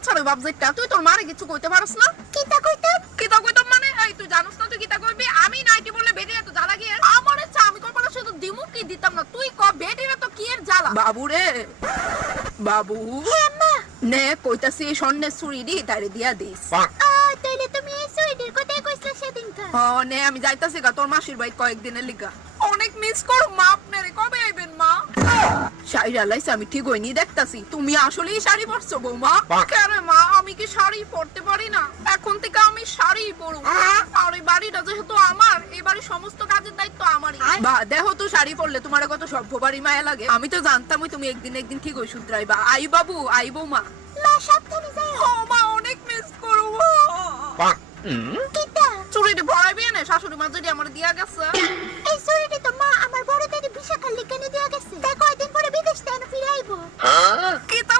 বাচ্চারে বাপ যাইতা তুই তোর মারে কিছু কইতে পারছ না কিতা কইতাম মানে এই তুই জানোস না তুই কিতা কইবি আমি নাইটি বললে বেরিয়ে তো জ্বালা গিয়ে আমার ইচ্ছা আমি কপালে শুধু দিমু কি দিতাম না তুই ক বেডিরে তো কি এর জ্বালা বাবু রে বাবু হ্যাঁ মা নে কইতাছি এই স্বর্ণের চুড়ি দি তারে দিয়া দিস তাইলে তুমি এই সুইটির কথাই কইছলা সেদিনকা নে আমি যাইতাছি গা তোর মাসির বাড়ি কয়েকদিনের লিগা অনেক মিস করো মা আপনারে কবে আইবেন মা শাড়ি আলাইছে আমি ঠিক হইনি দেখতাছি তুমি আসলেই শাড়ি পরছো বৌমা কেন মা আমি কি শাড়ি পরতে পারি না এখন থেকে আমি শাড়ি পরবো আর এই বাড়িটা যেহেতু আমার এই বাড়ির সমস্ত কাজের দায়িত্ব আমারই বা দেখো তো শাড়ি পরলে তোমার কত সভ্য বাড়ি মায়া লাগে আমি তো জানতামই তুমি একদিন ঠিক হই শুধরাইবা আই বাবু আই বৌমা মা সাবধানে যাও ও মা অনেক মিস করবো কিতা চুরিটি ভরাইবি না শাশুড়ি মা যদি আমার দিয়া গেছে এই সুইটি তো মা আমার বড় দাদি বিশাখার লিখানে দিয়া গেছে তাই কয়দিন পরে বিদেশ থেকে ফিরে আইবো কি তা